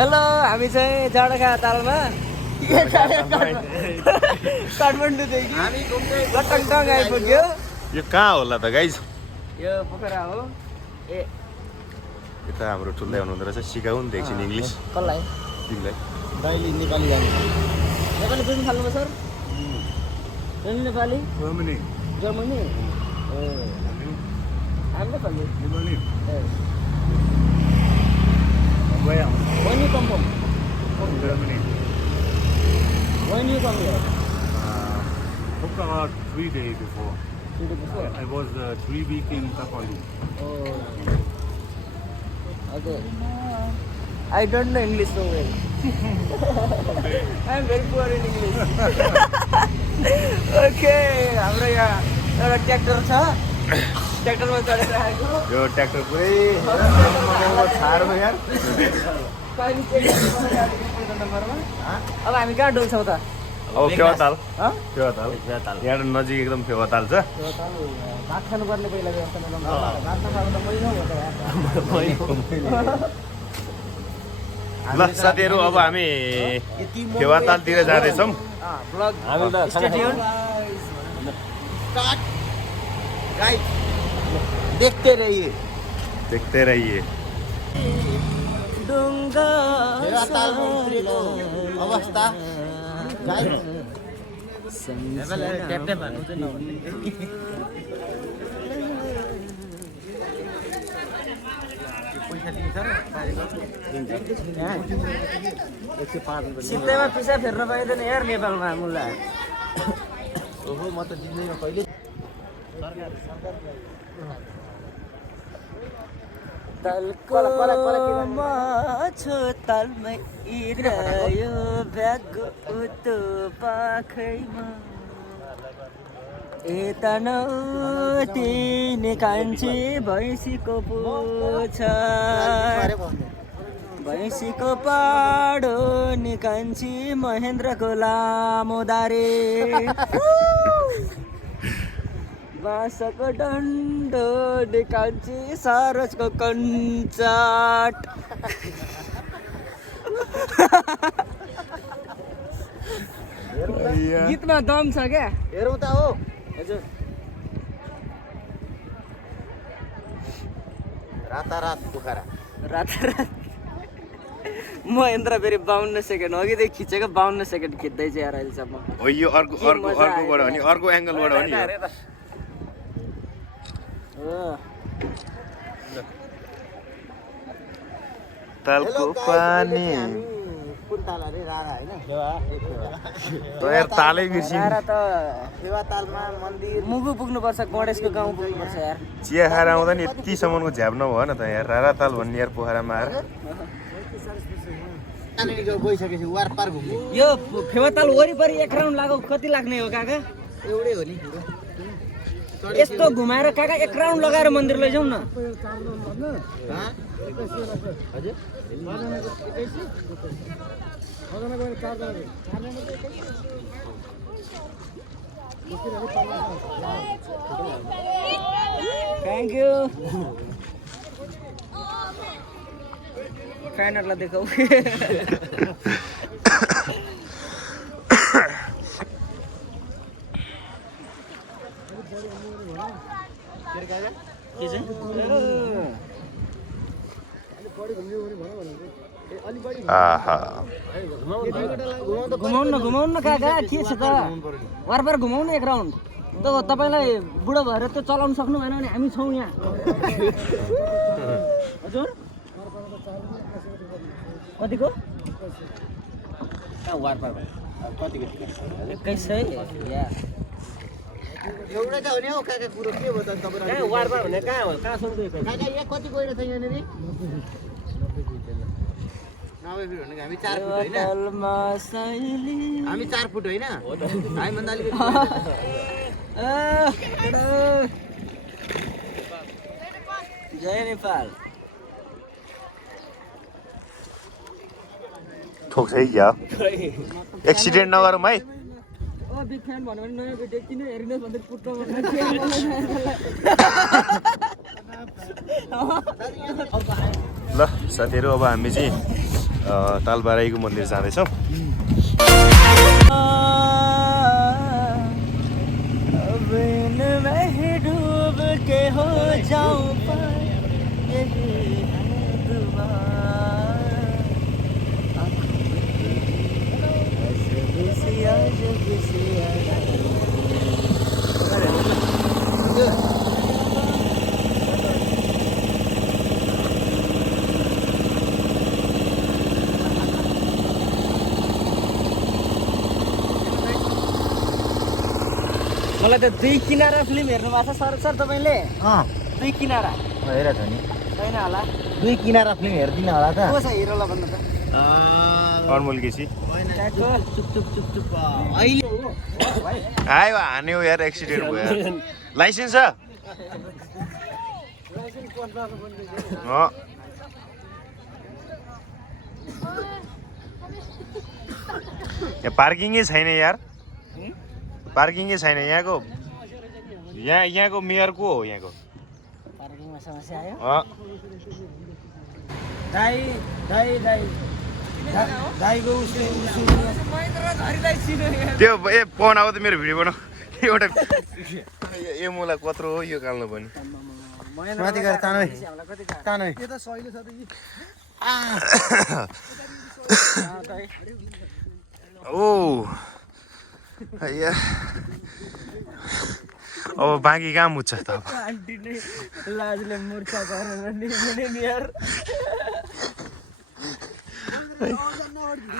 Hello हामी चाहिँ जाडोखा तालमा काठमाडौँदेखि हामी लटङटङ आइपुग्यो। यो कहाँ होला त गाइज? यो पोखरा हो। ए यता हाम्रो ठुल्दै हुनुहुँदो रहेछ, सिकाउ नि एकछिन इङ्ग्लिस कसलाई? तिमीलाई। दाइले नेपाली जान्छ। नेपाली बुझ्नु थाल्नुभयो सर? नेपाली जर्मनी जर्मनी ए हामी नेपाली नेपाली ए गया when you come home Germany. when you come here Booked about 3 days before. 2 days before I was 3 weeks in Kathmandu. oh okay I don't know English so well I am very poor in English okay हाम्रो यहाँ एउटा tractor छ ट्र्याक्टरमा चढेर आएको यो tractor पुरै छाडो यार। अब हामी कहाँ डुल्छौँ त? अब फेवाताल फेवाताल यहाँ नजिक एकदम फेवाताल छ। भात खानुपर्ने पहिला व्यवस्था भात नखाएको त महिना ल साथीहरू अब हामी फेवातालतिर जाँदैछौँ। देखते रहिए देखते रहिए। अवस्था सित्तैमा पिसा फेर्न पाइँदैन यार नेपालमा मुला। ओहो म त जिन्दगीमा कहिले तालको माछो तालमै इरायो ब्यागको उतो पाखैमा यता नौतिने कान्छी भैँसीको पुछार भैँसीको पाडो निकान्छी महेन्द्रको लामो दारे बाँसको डन्डो निकान्छी सारजको कञ्चाट गीतमा दम छ क्या हेरौँ त हो हजुर। रातारात पोखरा रातारात महेन्द्र फेरि 52 सेकेन्ड अघिदेखि खिचेको 52 सेकेन्ड खिच्दैछ यार अहिलेसम्म। हो यो अर्कोबाट हो नि, अर्को एङ्गलबाट हो नि। तालको पानी कुन ताल अरे रारा हैन त यार तालै बिर्सिनु। रारा त फेवातालमा मन्दिर मुगु पुग्नुपर्छ, गणेशको गाउँ पुग्नुपर्छ यार। चिया खाएर आउँदा नि यतिसम्मको झ्याप नभयो न त यार। राराताल भन्ने यार पोखरामा आएर गइसकेपछि वार पार घुम्ने यो फेवाताल वरिपरि एक राउन्ड लागौ कति लाग्ने हो काका? एउटै हो नि यस्तो घुमाएर काका एक राउन्ड लगाएर मन्दिर लैजाउँ न। हजुर थ्याङ्क यू फ्यानहरूलाई देखाऊ। घुमाउनु न काका, के छ त वारबार घुमाउनु एक राउन्ड। त तपाईँलाई बुढो भएर त्यो चलाउनु सक्नु भएन भने हामी छौँ यहाँ। हजुर कतिको? कतिको? 2100 या एउटै त हो नि हौ काका कुरो के भयो त तपाईहरु वारबार भने कहाँ हो? कहाँ सुन्दै काका यहाँ कति गएर छ यहाँनेरि नभए फेरि भने हामी 4 फुट हैन हामी 4 फुट हैन हामी भन्दा अलिकति जय नेपाल। ठोक्छ है या एक्सिडेन्ट नगरौँ है। बिग फ्यान भन्यो भने नयाँ भिडियो किन हेरिनुहोस् भन्दै पुट्नु ल साथीहरू अब हामी चाहिँ तालबाराईको मन्दिर जाँदैछौँ। मलाई त दुई किनारा फिल्म हेर्नु भएको छ सर तपाईँले दुई किनारा हेर त नि छैन होला दुई किनारा फिल्म हेर्दिन होला त को छ हिरोलाई भन्नु त अनमोल केसी चुप अहिले आयो हान्यो यार एक्सिडेन्ट भयो यार लाइसेन्स छ यहाँ पार्किङै छैन यार पार्किङै छैन यहाँको मेयर को हो यहाँको पार्किङमा समस्या आयो अँ दाइको त्यो ए फोन आउँदा मेरो भिडियो बनाऊ एउटा ए मलाई कत्रो हो यो काल्नु पनि माथि गएर तानै तानै यो त सहिले छ त कि ओ या अब बाँकी कहाँ मुच्छ त अब आन्टी नै लाजले मुर्छा गरेर नि मेयर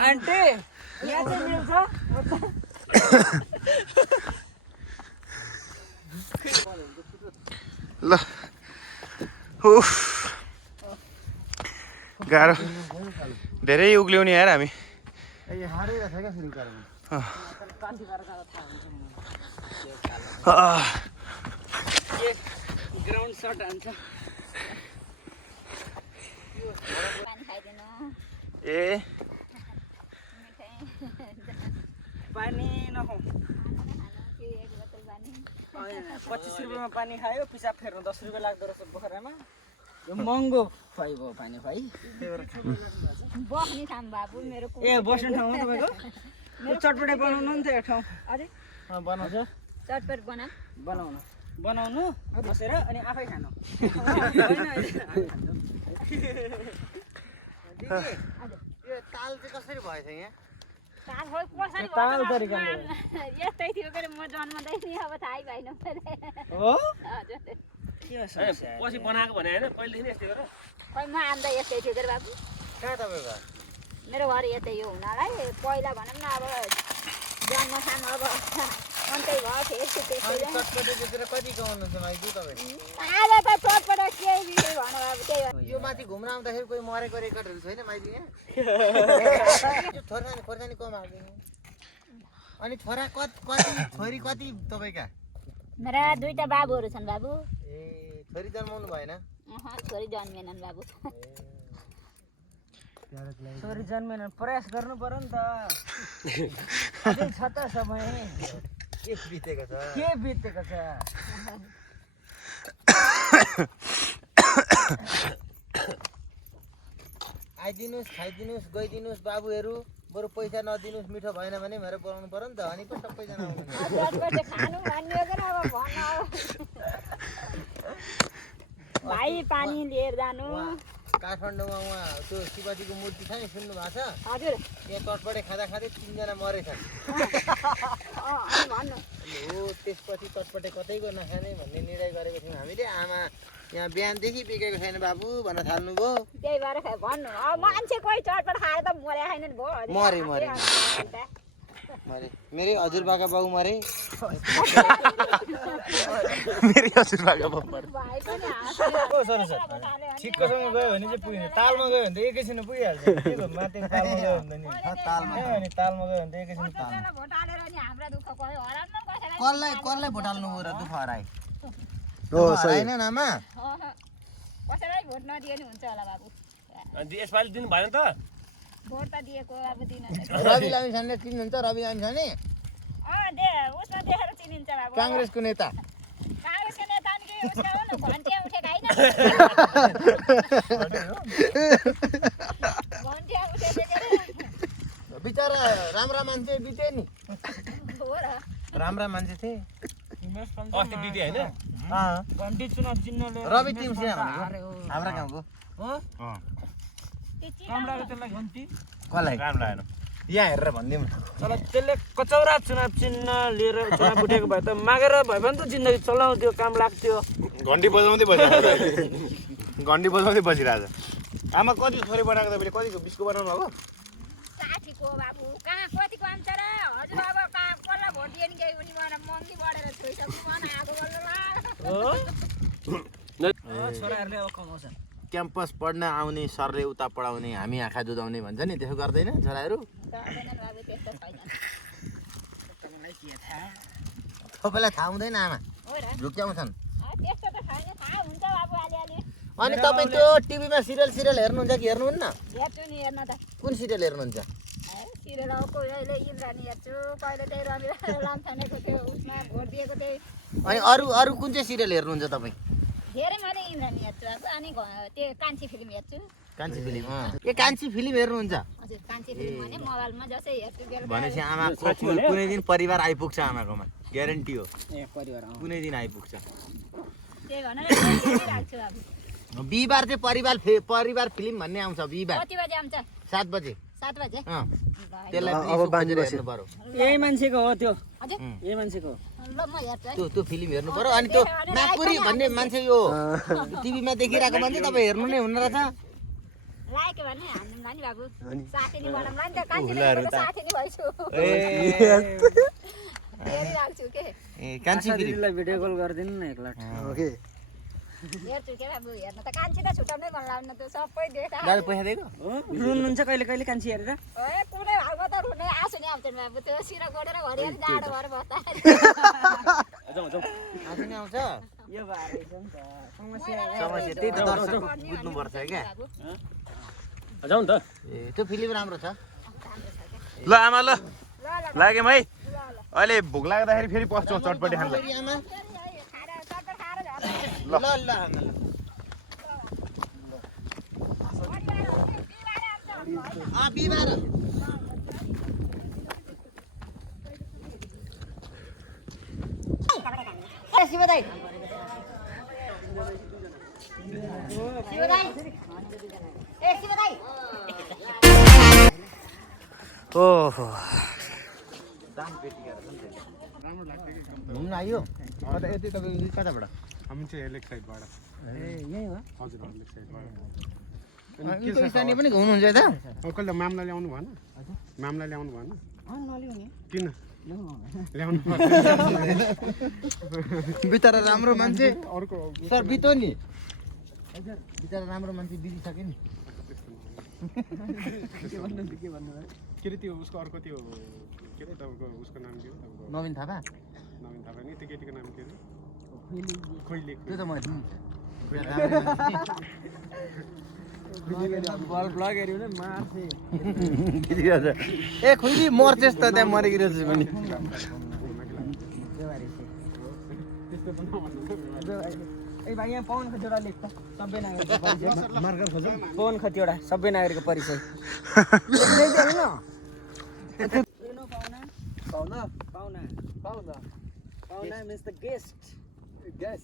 आन्टी यहाँ चाहिँ मिल्छ ल उफ गाह्रो धेरै उक्ल्याउने यार हामी हारेर छ क्या सुरु गरेर ग्राउन्ड सट हान्छ ए पानी नखाऊ 25 रुपियाँमा पानी खायो पिसाब फेर्नु 10 रुपियाँ लाग्दो रहेछ पोखरामा यो महँगो खुवाइ भयो पानी खुवाइ बस्ने ठाउँ बाबु मेरो ए बस्ने ठाउँ हो तपाईँको चटपटे बनाउनु नि त एक ठाउँ अझै बनाउँछ चटपट बनाउनु बसेर अनि आफै खानु यो ताल चाहिँ कसरी भएछ यहाँ ताल तरिका यस्तै थियो के म जन्मदै नि अब थाहै भएन हो हजुर के समस्या पछि बनाएको भने होइन पहिलेदेखि यस्तै गरेर खै म आउँदा यस्तै थियो के बाबु कहाँ तपाईँको मेरो घर यतै हो हुनालाई पहिला भनौँ न अब जन्मस्थान अब अन्तै भयो फेरि त्यस्तै चटपटे बेचेर कति कमाउनुहुन्छ माइजू तपाईँ आज त चटपट केही बिग्यो भनौँ अब त्यही हो यो माथि घुम्न आउँदाखेरि कोही मरेको रेकर्डहरू छैन माइजू यहाँ छोरा खोर्सानी कम हालिदिनु अनि छोरा कति छोरी कति तपाईँका मेरा दुईटा बाबुहरू छन् बाबु ए छोरी जन्माउनु भएन छोरी जन्मेनन् बाबु छोरी जन्मेन प्रयास गर्नु पर्यो नि त अझै छ त समय के बितेको छ के बितेको छ आइदिनुहोस् खाइदिनुहोस् गइदिनुहोस् बाबुहरू बरु पैसा नदिनुहोस् मिठो भएन भने मेरो बोलाउनु पर्यो नि त अनि पो सबैजना आउनु चटपटे खानु भन्ने हो अब भन भाइ पानी लिएर जानु काठमाडौँमा उहाँ त्यो शिवजीको मूर्ति छ नि सुन्नु भएको छ हजुर त्यहाँ चटपटे खाँदा खाँदै 3 जना मरेछन् अनि भन्नु हो त्यसपछि चटपटे कतैको नखाने भन्ने निर्णय गरेको थियौँ हामीले आमा यहाँ बिहानदेखि बिकेको छैन बाबु भन्न थाल्नुभयो त्यही भएर भन्नु अब मान्छे कोही चटपट खाएर त मरे छैन भयो मरे मेरै हजुरबाका बाउ मरे मेरै हजुरबाका बाउ मरे भाइ पनि ठिक्कसँग गयो भने चाहिँ पुगिन्छ तालमा गयो भने त एकैछिनमा पुगिहाल्छ के भयो माथिको तालमा गयो भने नि अनि तालमा गयो भने त एकैछिन भोट हालेर नि हाम्रा दुःख गयो हराउनु कसैलाई कसलाई भोट हाल्नु हो र दुःख हराए सही होइन नामा कसैलाई भोट नदिए नि हुन्छ होला बाबु अनि यसपालि दिनु भएन त भोट त दिएको अब दिन रवि लामिछानेले चिन्नुहुन्छ रवि लामिछाने उसमा देखेर चिनिन्छ बाबु काङ्ग्रेसको नेता काङ्ग्रेसको नेता नि के उसको हो न घन्टिया उठेको होइन घन्टिया उठेको के अरे बिचरा राम्रा मान्छे बिते नि हो र राम्रा मान्छे थिए अस्ति बिते होइन घन्टी चुनाव चिन्ह लिएर रवि टिम सिना भनेको हाम्रा गाउँको त्यो काम लाग्यो त्यसलाई घन्टी कसलाई राम्रो लागेन यहाँ हेरेर भनिदिउँ तर त्यसले कचौरा चुनाव चिन्ह लिएर चुनाव उठेको भए त मागेर भए पनि त जिन्दगी चलाउँथ्यो काम लाग्थ्यो घन्टी बजाउँदै बसिरहेको घन्टी बजाउँदै बसिरहेको आमा कति छोरी बनाएको तपाईँले कतिको बिसको बनाउनु भएको 60 को बाबु कहाँ कतिको आन्छ र हजुर अब कहाँ कसलाई भोट दिए नि केही पनि भएन महँगी बढेर छोइसक्नु भएन आगो बल्ल छोराहरूले अब कमाउँछ क्याम्पस पढ्न आउने सरले उता पढाउने हामी आँखा जुदाउने भन्छ नि त्यसो गर्दैन छोराहरू बाबु त्यस्तो छैन तपाईँलाई थाहा हुँदैन आमा हो र झुक्क्याउँछन् त्यस्तो त छैन थाहा हुन्छ बाबु अलिअलि अनि तपाईँ त्यो टिभीमा सिरियल हेर्नुहुन्छ कि हेर्नुहुन्न हेर्छु नि हेर्न त कुन सिरियल हेर्नुहुन्छ सिरियल अब कहिले इन्द्राणी हेर्छु कहिले त्यही रवि लामछानेको त्यो उसमा भोट दिएको त्यही अनि अरू अरू कुन चाहिँ सिरियल हेर्नुहुन्छ तपाईँ धेरै मैले इन्द्राणी हेर्छु अब अनि त्यो कान्छी फिल्म हेर्छु कान्छी फिल्म ए कान्छी फिल्म हेर्नुहुन्छ हजुर कान्छी फिल्म भने मोबाइलमा जसै हेर्छु बेलुका भनेपछि आमाको कुनै दिन परिवार आइपुग्छ आमाकोमा ग्यारेन्टी हो ए परिवार कुनै दिन आइपुग्छ त्यही भनेर हेरिराख्छु अब बिहिबार चाहिँ परिवार फिल्म भन्ने आउँछ बिहिबार कति बजे आउँछ 7 बजे 7 बजे त्यसलाई अब बाँझेर हेर्नु पर्यो यही मान्छेको हो त्यो हजुर यही मान्छेको ल म हेर्छु है त्यो फिल्म हेर्नु पर्यो अनि त्यो नागपुरी भन्ने मान्छे यो टिभीमा देखिरहेको मान्छे तपाईँ हेर्नु नै हुन्न रहेछ लाग्यो भने हान्नुलाई नि बाबु साथी नि बनाउँला नि त कान्छी साथी नि भइछु हेरिराख्छु के ए कान्छी फिल्म दिदीलाई भिडियो कल गरिदिनु न एकलाट ओके हेर्छु के बाबु हेर्न त कान्छी त छुटाउनै मन लाग्दैन त सबै देखा दाजु पैसा दिएको रुनुहुन्छ कहिले कहिले कान्छी हेरेर ए कुनै हालमा त रुने आँसु नि आउँदैन बाबु त्यो सिरा गोडेर घरिएर जाडो भएर बस्दा आफै नै आउँछ यो भएर रहेछ नि त समस्या समस्या त्यही त दर्शक बुझ्नुपर्छ क्या जाउँ त ए त्यो फिल्म राम्रो छ ल आमा ल लाग्यौँ है अहिले भोक लाग्दाखेरि फेरि पस्छौँ चटपटी खानलाई आमा ल ल आमा ल बिहिबार शिव दाइ ए शिव दाइ ओहो घुम्न आयो कताबाट हामी चाहिँ लेक साइडबाट ए यही हो हजुर लेक साइडबाट यिनको स्थानीय पनि घुम्नुहुन्छ त अब कहिले मामला ल्याउनु भएन मामला ल्याउनु भएन किन ल्याउनु बिचरा राम्रो मान्छे अर्को सर बितो नि बिचरा राम्रो मान्छे बितिसक्यो नि के अरे त्यो उसको अर्को त्यो के अरे तपाईँको उसको नाम के हो तपाईँको नवीन थापा नवीन थापा नि त्यो केटीको नाम के अरे खोइले त्यो त मलाई ब्लग हेऱ्यो भने मार्थे ए खुइली मर्छेस् त त्यहाँ मरेको रहेछ भने ए भाइ यहाँ पवन खतिवडा लेख त सबै नागरिकको परिचय पवन खतिवडा सबै नागरिकको परिचय पाहुना पाहुना पाहुना पाहुना means the guest yes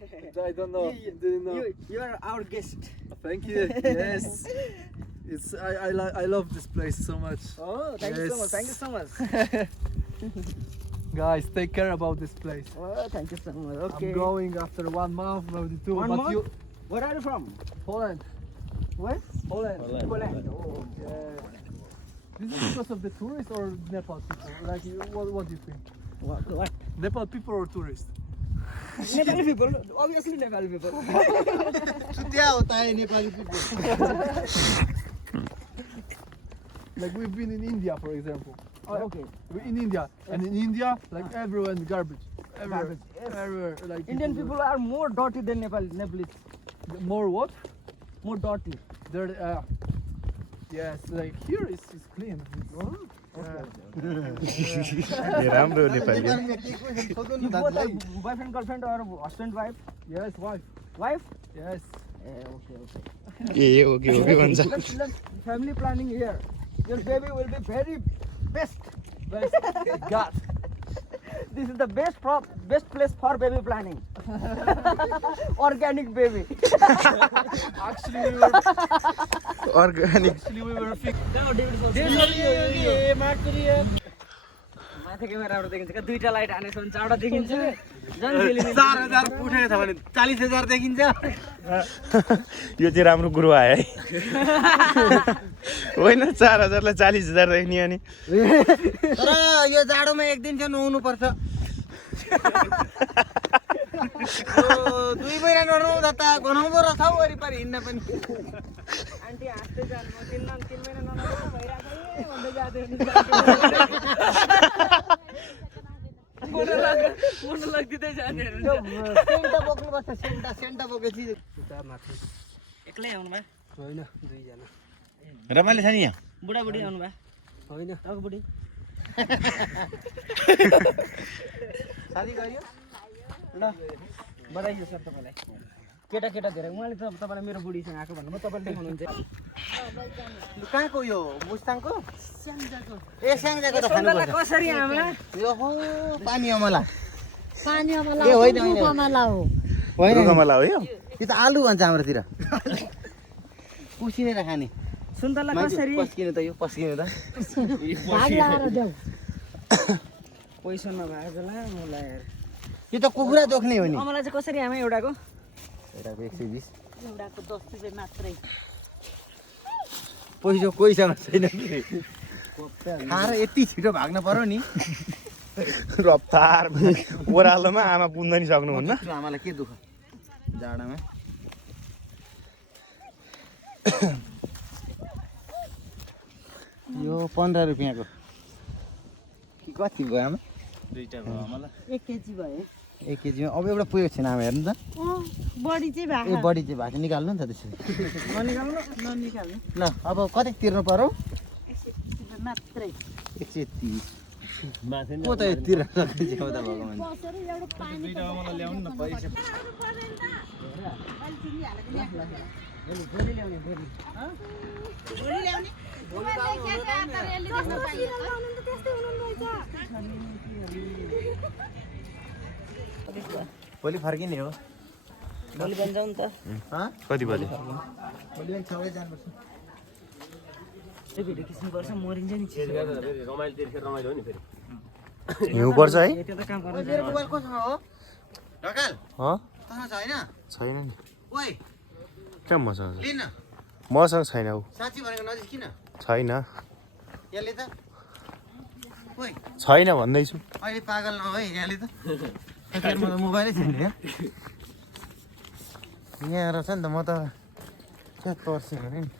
I don't know. Didn't know. you are our guest Thank you. Yes. It's I love this place so much. oh thank you so much thank you so much Guys, take care about this place. oh thank you so much okay I'm going after 1 month, maybe 2. One but month? you, where are you from Poland. where Poland. Poland oh Yeah. This is because of the tourists or Nepal people? Like, what do you think? what Nepal people or tourists? Nepali people obviously Nepali people सुत्या होता है Nepali people Like, we've been in India, for example. oh okay We're in India, and in India, like everywhere, garbage. Everywhere, Garbage, yes. everywhere. Like Indian people are more dirty than Nepalese more what? more dirty There. Yes, like here it's clean. राम्रो Nepali You both are boyfriend, girlfriend or husband, wife? Yes, wife. Wife? Yes. A okay भन्छ Let's family planning here. Your baby will be very best. God. This is the best place for baby planning. Organic baby. Actually, we were organic माथि क्यामेराबाट देखिन्छ क्या दुईटा light हानेछ भने चाँडो देखिन्छ झन् film 4,000 उठेको छ भने 40,000 देखिन्छ यो चाहिँ राम्रो कुरो आयो है होइन 4,000 लाई 40,000 देख्ने अनि तर यो जाडोमा एक दिन चाहिँ नुहाउनु पर्छ 2 महिना ननुहाउँदा त गनाउँदो रहेछ हौ वरिपरि हिँड्न पनि आन्टी हाँस्दै जानु म 3 महिना नलाग्दा भइरहेको है भन्दै जाँदै लाग्दै जाने सेन्टा बोक्नुपर्छ सेन्टा बोकेपछि एक्लै आउनु भयो होइन दुईजना रमाइलो छ नि यहाँ बुढाबुढी आउनु भयो होइन टाउको बुढी शादी गरियो ल बधाई छ सर तपाईँलाई केटा धेरै उहाँले त तपाईँलाई मेरो बुढीसँग आएको भन्नु म तपाईँले देखाउनुहुन्छ कहाँको यो मुस्ताङको ए स्याङ्जाको त खानुपर्छ कसरी आमा यो हो पानी अमला पानी अमला ए होइन अमला हो होइन रुखमला हो यो यो त आलु भन्छ हाम्रोतिर उसिनेर खाने सुन्तला कसरी पस्किनु त यो पस्किनु त भाग लाएर देऊ पैसा नभएको बेला मलाई यार यो त कुखुरा जोख्ने हो नि अमला चाहिँ कसरी आमा एउटाको एउटाको 120 एउटाको 10 रुपैयाँ मात्रै पैसा कोहीसँग छैन खाएर यति छिटो भाग्न पर्यो नि रफ्तार ओह्रालोमा आमा पुग्न नि सक्नुहुन्न आमालाई के दुःख जाडामा यो 15 रुपियाँको कि कति भयो आमा 1 केजी भयो 1 केजीमा अब एउटा पुगेको छैन आमा हेर्नु त बडी चाहिँ ए भएको बडी चाहिँ भएको छ निकाल्नु नि त त्यसरी ननिकाल्नु ल अब कति तिर्नु पर्यो 130 मात्रै 130 को त तिर्न सक्छ त भगवान् बसेर एउटा पानी ल्याउनु न पैसा भोलि फर्किने हो भोलि बन्छौ नि त कति बजे भोलि पनि सबै जानुपर्छ त्यो भिडियो खिच्नुपर्छ मरिन्छ नि रमाइलो त्यसरी रमाइलो हो नि फेरि हिउँ पर्छ है त्यो त काम गर्नु मेरो मोबाइल कोसँग हो ढकाल तसँग छैन छैन नि ओइ कहाँ मसँग लिन मसँग छैन हौ साँच्ची भनेको नजिक किन छैन यसले त ओइ छैन भन्दैछु अहिले पागल नभए यहाँले त म त मोबाइलै छैन यहाँ रहेछ नि त म त क्या तर्सेँ भने नि